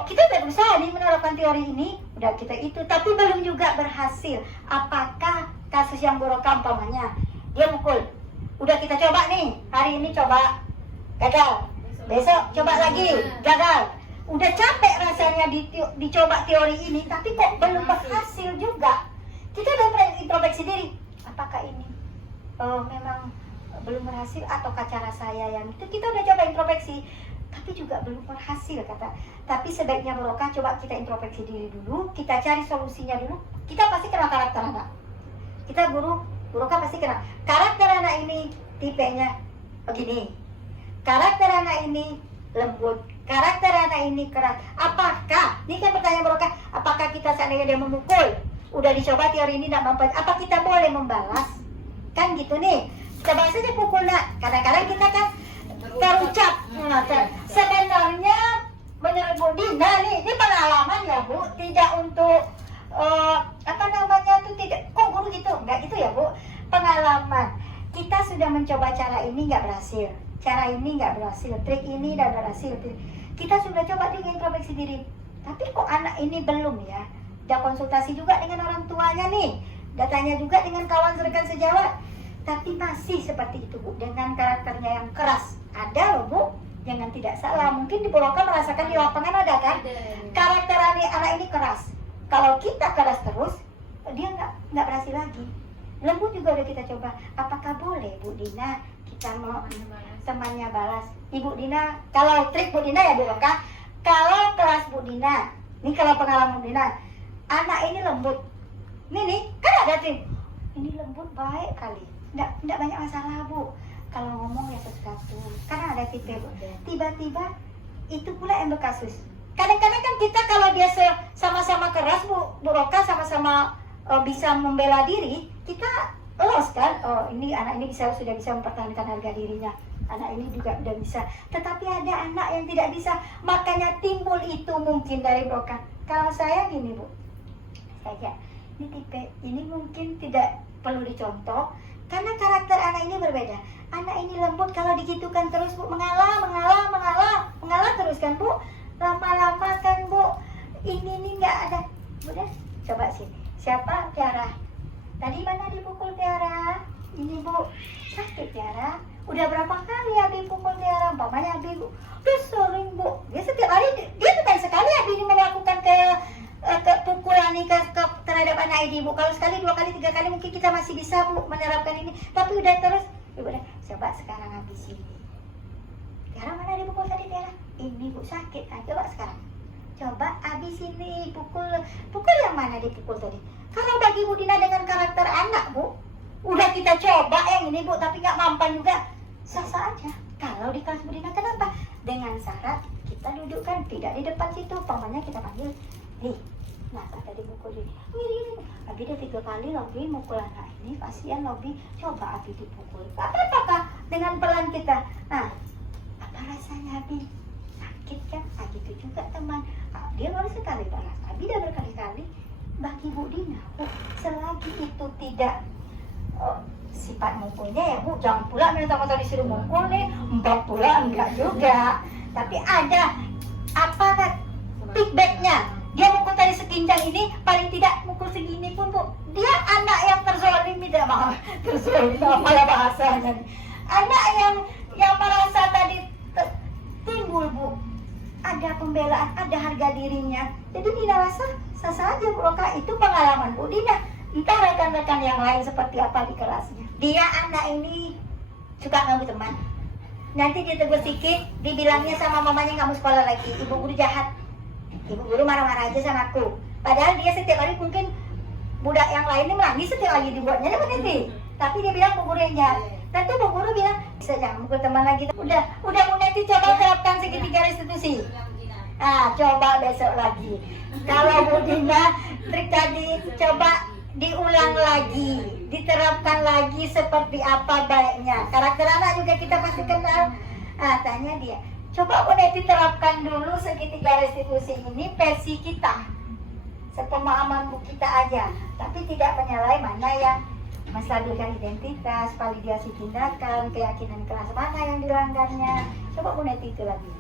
kita udah berusaha nih menerapkan teori ini, udah kita itu, tapi belum juga berhasil. Apakah kasus yang Bu Roka umpamanya dia mukul, udah kita coba nih, hari ini coba gagal, besok coba lagi gagal. Udah capek rasanya dicoba teori ini, tapi kok belum berhasil juga. Kita udah pernah introspeksi diri, apakah ini memang belum berhasil ataukah cara saya yang itu. Kita udah coba introspeksi, tapi juga belum berhasil kata. Tapi sebaiknya Bu Roka coba kita introspeksi diri dulu, kita cari solusinya dulu. Kita pasti kenal karakter anak. Kita guru, Bu Roka pasti kenal karakter anak ini, tipenya begini. Karakter anak ini lembut, karakter anak ini keras. Apakah, ini kan pertanyaan Bu Roka, apakah kita seandainya dia memukul, udah dicoba teori ini tidak mampu, apa kita boleh membalas? Kan gitu nih, kita bahas aja pukul nak. Kadang-kadang kita kan terucap. Sebenarnya menurut Bu Dina nih, ini pengalaman ya Bu, tidak untuk tidak, kok guru gitu, enggak gitu ya Bu. Pengalaman, kita sudah mencoba cara ini nggak berhasil, cara ini nggak berhasil, trik ini tidak berhasil. Kita sudah coba juga introspeksi diri, tapi kok anak ini belum ya. Udah konsultasi juga dengan orang tuanya nih, datanya juga dengan kawan rekan sejawat, tapi masih seperti itu Bu, dengan karakternya yang keras. Ada loh Bu, jangan tidak salah, mungkin di Bu Roka merasakan di lapangan ada kan, karakter anak ini keras. Kalau kita keras terus, dia nggak berhasil lagi. Lembut juga udah kita coba, apakah boleh Bu Dina kita mau temannya balas? Ibu Dina, kalau trik Bu Dina ya Bu Roka, kalau kelas Bu Dina, ini kalau pengalaman Bu Dina, anak ini lembut, ini kan ada trik, ini lembut baik kali, nggak banyak masalah Bu. Kalau ngomong ya sesuatu, karena ada tipe Bu. Tiba-tiba itu pula yang berkasus. Kadang-kadang kan kita kalau dia sama-sama keras Bu Roka, sama-sama bisa membela diri, kita los kan. Oh ini anak ini sudah bisa mempertahankan harga dirinya, anak ini juga udah bisa. Tetapi ada anak yang tidak bisa, makanya timbul itu mungkin dari Bu Roka. Kalau saya gini Bu, saya ini tipe ini mungkin tidak perlu dicontoh karena karakter anak ini berbeda. Anak ini lembut, kalau digitukan terus Bu, mengalah terus kan Bu, lama-lama kan Bu, ini nggak ada. Udah coba sini, siapa? Tiara. Tadi mana dipukul Tiara? Ini Bu, sakit Tiara. Udah berapa kali Abi pukul Tiara? Umpamanya Abi Bu, udah sering Bu, dia setiap hari, dia bukan sekali Abi ini melakukan ke pukulan nih terhadap anak ini Bu. Kalau sekali, 2 kali, 3 kali mungkin kita masih bisa Bu menerapkan ini, tapi udah terus. Ibu udah coba sekarang habis ini. Tiara mana dipukul tadi Tiara? Ini Bu sakit. Coba sekarang. Coba habis ini pukul yang mana dipukul tadi? Kalau bagi Bu Dina dengan karakter anak Bu, udah kita coba yang ini Bu, tapi nggak mampan juga, sah-sah aja. Kalau di kelas Bu Dina kenapa? Dengan syarat kita dudukkan tidak di depan situ, umpamanya kita panggil, hei, masa tadi mukul ini, gini, Abi udah 3 kali Lobi mukul anak ini, kasihan Lobi, coba Abi dipukul. Apa Kak? Dengan pelan kita. Nah, apa rasanya Abi? Sakit kan? Ah, gitu juga teman. Ah, dia baru sekali balas, Abi udah berkali-kali. Bagi Bu Dina, Bu, selagi itu tidak sifat mukulnya ya Bu, jangan pula minta-minta disuruh mukul nih, enggak pula, enggak juga. Tapi ada apa kan feedbacknya, dia mukul tadi seginjang ini, paling tidak mukul segini pun Bu, dia anak yang terzolimi, tidak mau terzolimi apa ya bahasanya, anak yang merasa tadi timbul Bu, ada pembelaan, ada harga dirinya. Jadi Dina rasa sah-sah aja Bu Roka, itu pengalaman Bu Dina. Entah rekan-rekan yang lain seperti apa di kelasnya. Dia anak ini suka nganggu teman. Nanti ditegur sedikit, dibilangnya sama mamanya nggak mau sekolah lagi. Ibu guru jahat. Ibu guru marah-marah aja sama aku. Padahal dia setiap hari mungkin budak yang lain ini menangis setiap lagi dibuatnya, dia berhenti. Tapi dia bilang bu guru yang jahat. Tentu bu guru bilang, bisa jangan mukul teman lagi. Udah Bu Neti coba terapkan segitiga restitusi. Nah, coba besok lagi. Kalau Bu Dina trik tadi coba diulang lagi, diterapkan lagi seperti apa baiknya. Karakter anak juga kita pasti kenal. Ah, tanya dia, coba Bu Neti terapkan dulu segitiga restitusi ini versi kita, sepemahaman Bu kita aja, tapi tidak menyalahi mana yang menstabilkan identitas, validasi tindakan, keyakinan kelas mana yang dilanggarnya. Coba Bu Neti itu lagi.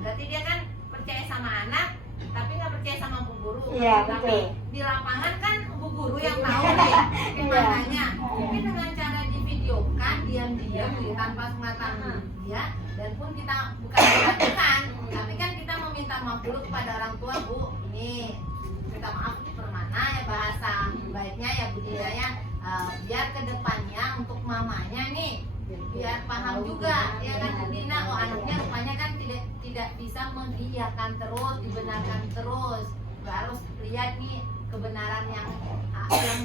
Berarti dia kan percaya sama anak, tapi nggak percaya sama bu guru. Iya, Tapi betul. di lapangan kan bu guru yang tahu nih gimananya. Mungkin dengan cara divideokan diam-diam tanpa mengatakan dia, dan pun kita bukan melakukan, tapi kan kita meminta maaf dulu kepada orang tua, Bu, ini minta maaf ini permana ya bahasa baiknya ya Bu Dina ya, biar kedepannya untuk mamanya nih biar paham juga ya kan Bu Dina, oh anaknya rupanya kan tidak bisa mengiyakan terus, dibenarkan terus, harus lihat nih kebenaran yang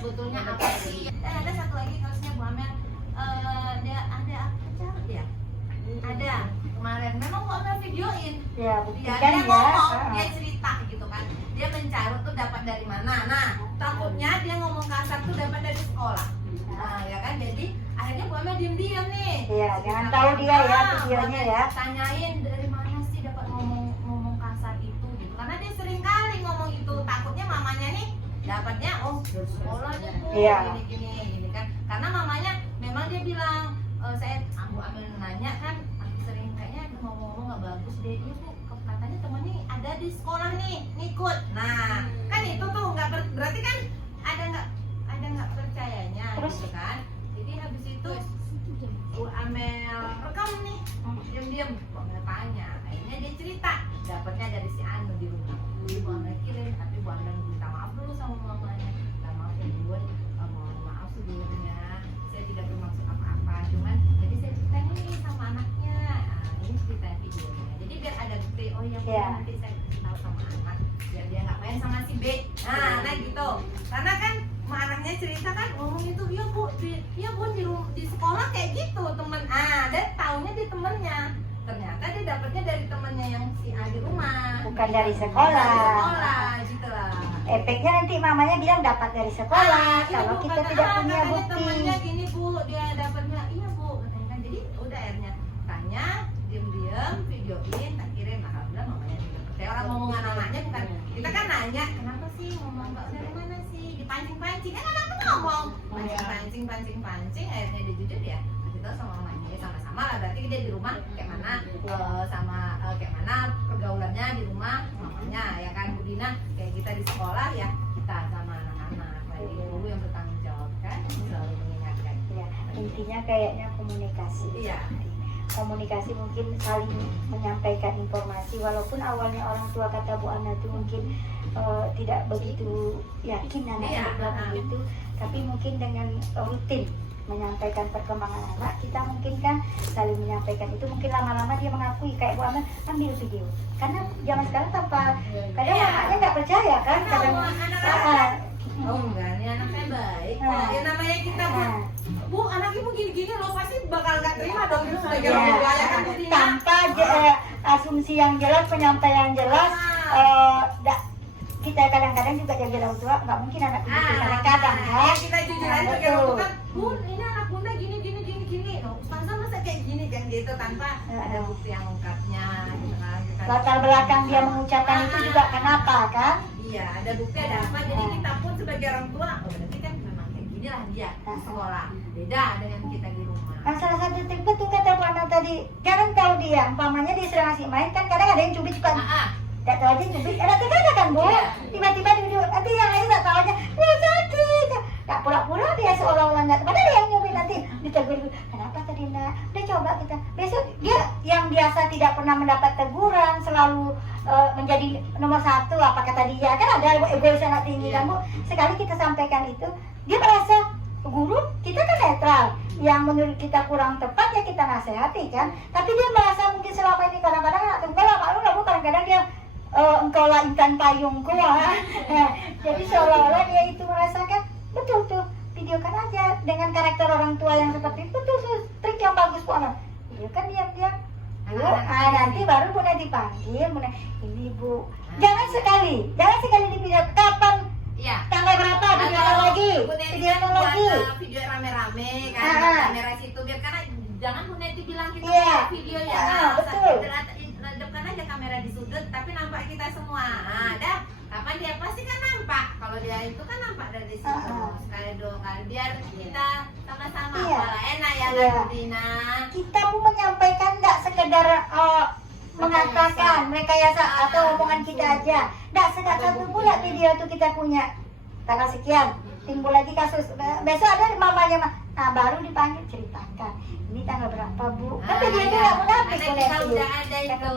betulnya apa sih. Dan ada satu lagi kasusnya Bu Amel, ada apa ya? Ada kemarin memang Bu Amel videoin, Ya, dia buktikan ya. ngomong, dia cerita gitu kan, dia mencarut tuh dapat dari mana. Nah, takutnya dia ngomong kasar tuh dapat dari sekolah. Nah, ya kan, jadi akhirnya Bu Amel diem-diem nih. Iya, jangan tahu dia ya videonya ya. Tanyain dari mana sih dapat ngomong kasar itu gitu. Karena dia sering kali ngomong itu, takutnya mamanya nih dapatnya oh dari sekolah nih Bu, Iya. gini kan. Karena mamanya memang dia bilang saya Bu Amel nanya kan, aku sering kayaknya ngomong nggak bagus deh. Iya Bu, katanya temennya ada di sekolah nih ngikut. Nah, kan itu tuh berarti kan ada nggak percayanya. Terus? Gitu kan. Jadi habis itu Bu Amel rekam nih, diam-diam Bu Amel tanya, akhirnya dia cerita dapatnya dari si Anu di rumah. Jadi Bu Amel kirim, tapi Bu Amel minta maaf dulu sama mamanya. Minta maaf ya Bu, mohon maaf sebelumnya, saya tidak bermaksud apa-apa, cuman jadi saya cerita nih sama anaknya. Nah, ini cerita videonya, jadi biar ada bukti, oh ya Bu, Iya. nanti saya kasih tahu sama anak biar dia nggak main sama si B. Nah gitu, karena kan anaknya cerita kan ngomong itu, iya Bu di sekolah kayak gitu temen, dan taunya di temennya, ternyata dia dapatnya dari temennya yang si A di rumah, Bukan dari sekolah. Dari sekolah gitu lah. Efeknya nanti mamanya bilang dapat dari sekolah. Iya, Kalau Bu, kita kata, tidak punya katanya bukti. temennya gini Bu, dia dapatnya, iya Bu katanya kan. Jadi udah akhirnya tanya, diem-diem, videoin, tak kirim. Alhamdulillah mamanya juga percaya, orang ngomongan anaknya bukan, kita kan nanya kenapa sih ngomong Mbak dari mana sih, dipancing-pancing kan anak tuh ngomong pancing, akhirnya dia jujur ya kita sama mamanya ya sama-sama lah, berarti dia di rumah kayak mana, kayak mana pergaulannya di rumah mamanya ya kan Bu Dina, kayak kita di sekolah ya kita sama anak-anak, berarti guru yang bertanggung jawab kan selalu mengingatkan. Ya, intinya kayaknya komunikasi. Iya. Komunikasi mungkin saling menyampaikan informasi, walaupun awalnya orang tua kata Bu Ana itu mungkin tidak begitu yakin anaknya bilang itu, tapi mungkin dengan rutin menyampaikan perkembangan anak, kita mungkin kan saling menyampaikan itu, mungkin lama-lama dia mengakui, kayak Bu Ana ambil video, karena zaman sekarang tanpa kadang Iya. anaknya nggak percaya kan, kadang Oh enggak, ini anak saya baik. Nah. Ya namanya kita Bu, Nah. Bu anak ibu gini-gini loh, pasti bakal gak terima dong itu sebagai Iya. orang tua ya kan. asumsi yang jelas, penyampaian jelas. Kita kadang-kadang juga jadi orang tua nggak mungkin anak kita kadang-kadang ya. Kita jujur aja sebagai orang tua kan, Bun, ini anak bunda gini. Oh, Ustazah masa kayak gini kan gitu tanpa ada bukti yang lengkapnya gitu kan. Latar belakang dia mengucapkan itu juga kenapa kan? Iya, ada bukti, ada apa. Jadi kita pun sebagai orang tua, oh berarti kan memang kayak ginilah dia di sekolah. Beda dengan kita di rumah. Nah, salah satu trik betul kata Bu Ana tadi, jangan tahu dia, umpamanya dia sedang ngasih main kan kadang ada yang cubit suka nggak tahu aja cubit, ada kan Bu? Tiba-tiba duduk, nanti yang lain nggak tahu aja, sakit, nggak pura-pura dia seolah-olah nggak, padahal dia yang nyubit nanti ditegur, kenapa tadi nak? Udah coba kita, besok dia yang biasa tidak pernah mendapat teguran, selalu menjadi nomor satu, apa kata dia, kan ada egois anak tinggi kan Bu? Sekali kita sampaikan itu, dia merasa guru kita kan netral, yang menurut kita kurang tepat ya kita nasihati kan, tapi dia merasa mungkin selama ini kadang-kadang anak tunggal lama lalu kadang-kadang dia engkau lah ikan payungku jadi seolah-olah dia itu merasakan betul tuh, videokan aja dengan karakter orang tua yang seperti itu tuh trik yang bagus Bu Ana, videokan diam-diam nanti baru Bu Ana dipanggil, Bu Ana, ini Bu jangan sekali di video, kapan tanggal berapa video lagi Video rame-rame kan, kamera situ biar karena jangan Bu Neti bilang kita video ya, betul. Redepkan aja kamera di sudut tapi nampak kita semua. Dah kapan dia pasti kan nampak, kalau dia itu kan nampak dari situ sekali dua kali biar kita sama-sama malah enak ya kan Dina. Kita pun menyampaikan nggak sekedar mengatakan rekayasa atau omongan kita aja, nggak satu pula video itu kita punya tanggal sekian timbul lagi kasus, besok ada mamanya baru dipanggil ceritakan ini tanggal berapa Bu, tapi dia itu nggak munafik udah ada itu.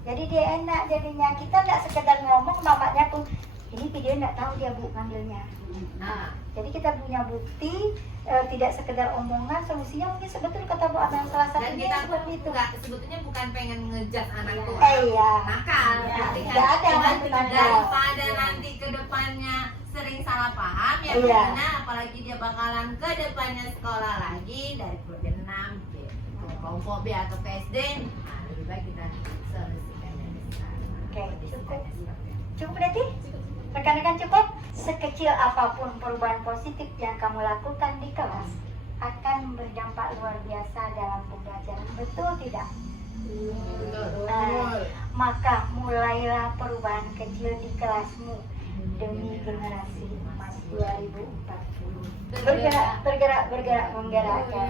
Jadi dia enak jadinya, kita nggak sekedar ngomong mamanya pun ini video nggak tahu dia Bu ngambilnya. Jadi kita punya bukti, tidak sekedar omongan, solusinya mungkin sebetulnya kata Bu Ana salah Dan satunya kita seperti itu. sebetulnya bukan pengen ngejat anak tuh Iya. nakal, Nggak ada hantu nakal. daripada nanti ke depannya sering salah paham ya karena apalagi dia bakalan ke depannya sekolah lagi dari kelas 6 kelompok B atau ke SD, lebih baik kita solusikannya sekarang. Oke, cukup berarti? Rekan-rekan cukup? Sekecil apapun perubahan positif yang kamu lakukan di kelas akan berdampak luar biasa dalam pembelajaran, betul tidak? Maka mulailah perubahan kecil di kelasmu demi generasi emas 2040. Bergerak, menggerakkan.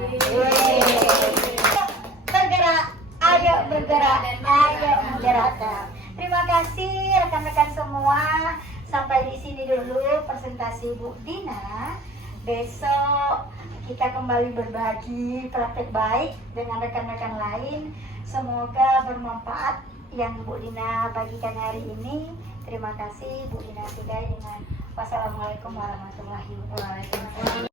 Ayo bergerak, menggerakkan. Terima kasih rekan-rekan semua. Sampai di sini dulu presentasi Bu Dina. Besok kita kembali berbagi praktek baik dengan rekan-rekan lain. Semoga bermanfaat yang Bu Dina bagikan hari ini. Terima kasih Bu Dina sudah dengan wassalamualaikum warahmatullahi wabarakatuh.